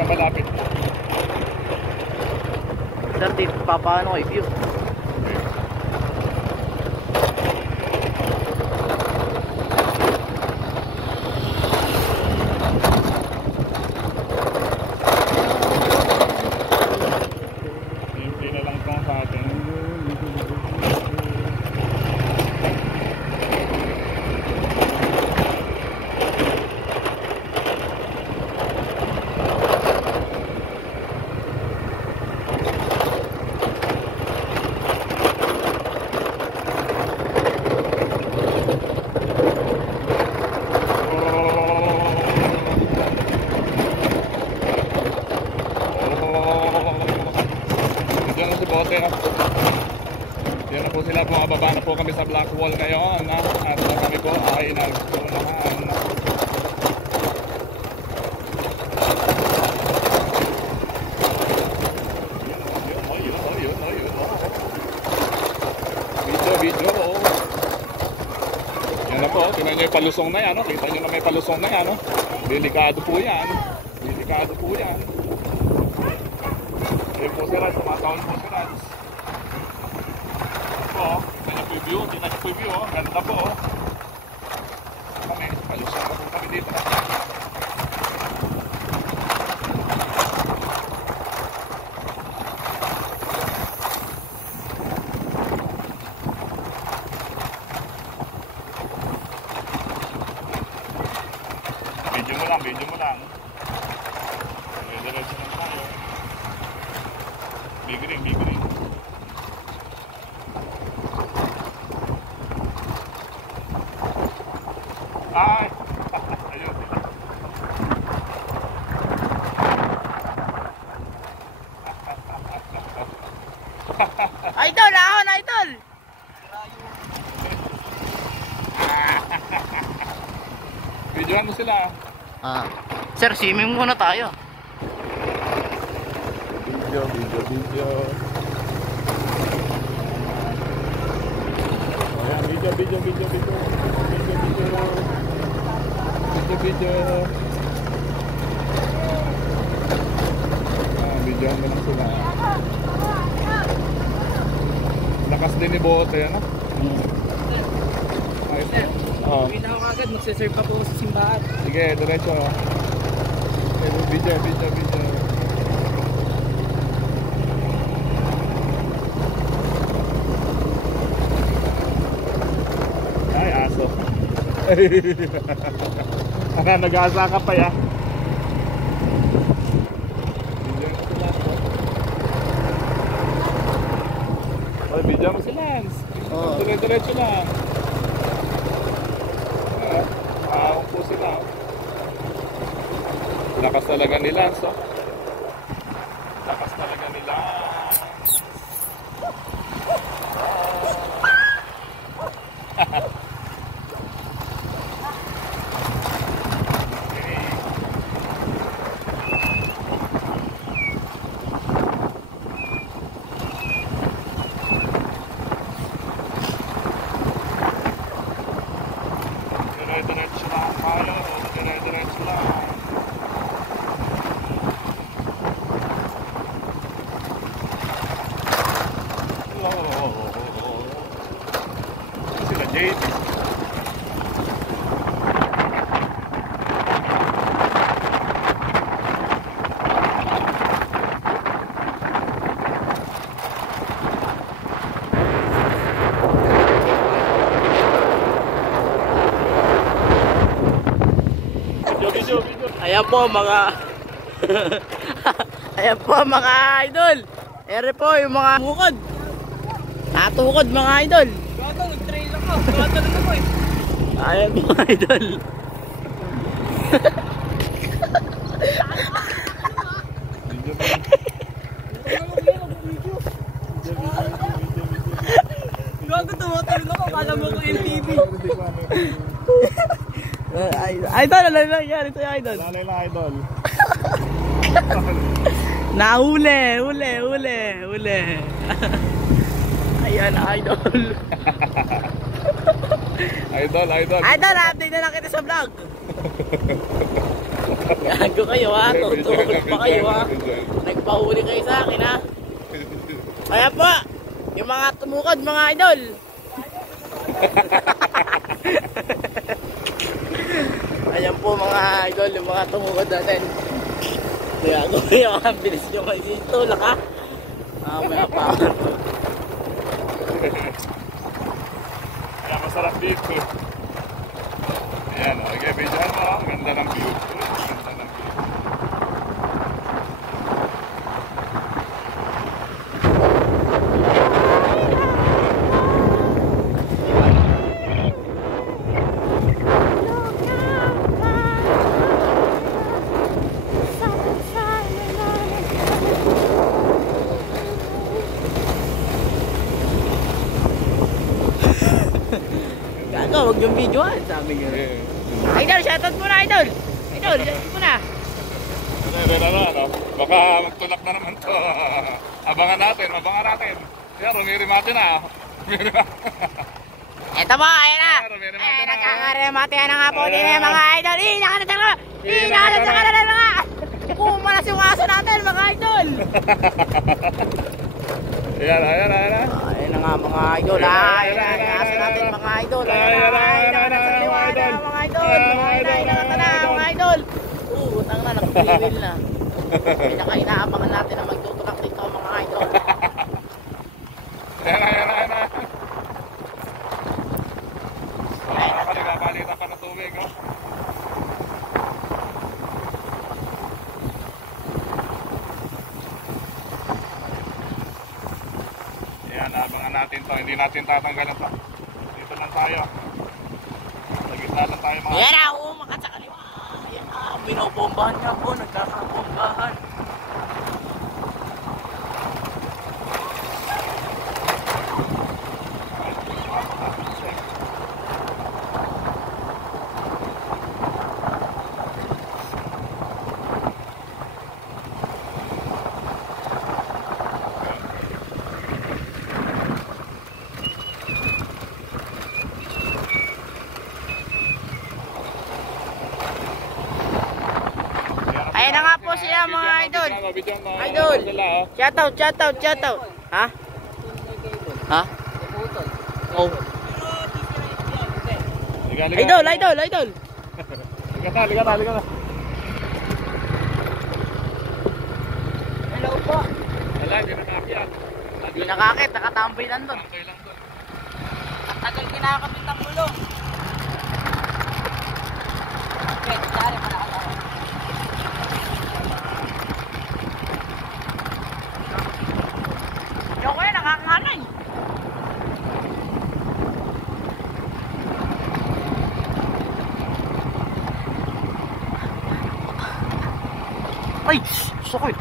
Medyo malapit na. Sir, dito papaano kay view. Hindi na lang itong sa atin. Yan na po sila, bumababa na po kami sa Black Wall ngayon, at kami po ay nagtunahan. Video. Yan na po, tingnan nyo yung palusong na yan, kita nyo na may palusong na yan, delikado po yan. Ayun po si Raj, tumatawin po si Raj. Tingnan nyo po yung view, ganda po. Kami, palusong na po kami dito. Video mo lang. Diretso lang tayo. Big ring. Ay! Ayun sila. Idol! Ahon, idol! Videohan mo sila. Sir, swimming muna tayo. Video. Ayan, video. Videohan mo lang sila. Lakas din ni bote, ano? Ayos na. Uwi na ako agad, magsiserve pa po sa simbahan. Sige, diretso. Video. Ay, aso. Nag-aasa ka pa ya. Video mo si Lance. Diretso lang. Po sila. Lakas talaga ni Lance, Lakas talaga ni Lance. Diretso lang. Sila Jade. Video. Ayan po mga ayan po mga idol. Ere po yung mga tukod. Natukod mga idol. Gato, nag-trail ako. Gato na ako eh. Ayan po mga idol. Gago, tumatalon ako. Kala mo ko MTV. Idol, ano lang nangyari sa'yo, idol? Lalay na, idol. Nahuli. Ayan, idol. Idol. Idol, update na lang kita sa vlog. Gago kayo ha, tutulog pa kayo ha. Nagpahuli kayo sa akin ha. Kaya po, yung mga tumukod mga idol. Ayan po mga idol, yung mga tumukod natin. Gago kayo ha, bilis nyo kayo dito, laka. May apakan po. Kaya masarap dito. Ayan, okay, videohan mo. Ang ganda ng view. Ang ganda ng view. Gago, huwag yung videohan, sabi nyo. Idol, shoutout muna idol. Idol, shoutout muna. Ano? Baka magtulak na naman to. Abangan natin. Yan, rumirimati na. Eto po, ayan na. Nagkakarimati na nga po din eh mga idol. Nakanatak na mga. Kumalas yung aso natin mga idol. Ayan. Ayan na nga mga idol. Ayan na yung aso natin mga idol. Ayan na sa liwanag mga idol. Ayan na mga idol. Utang na, nakapilil na. Pinaka-inaabangan natin na magtutulak dito mga idol. Ayan. Nakapalitan pa ng tubig. Ayan, abangan natin to. Hindi natin tatanggalan to. Dito lang tayo. Sa gitna lang tayo mga. Ayan na, umakat sa kaliwa. Ayan na, binobombahan niya po. Nagkakabombahan. Ayan na nga po sila mga idol. Idol. Shoutout. Ha? Oh. Idol. Liga na. Hello po. Wala, hindi nakakyan. Hindi nakakit, nakatambay lang doon. Okay lang doon. Tagal kinakabit ang gulong. Okay, dari pa nakatawa. Yung kuya, nakakahanay. Ay, sakit.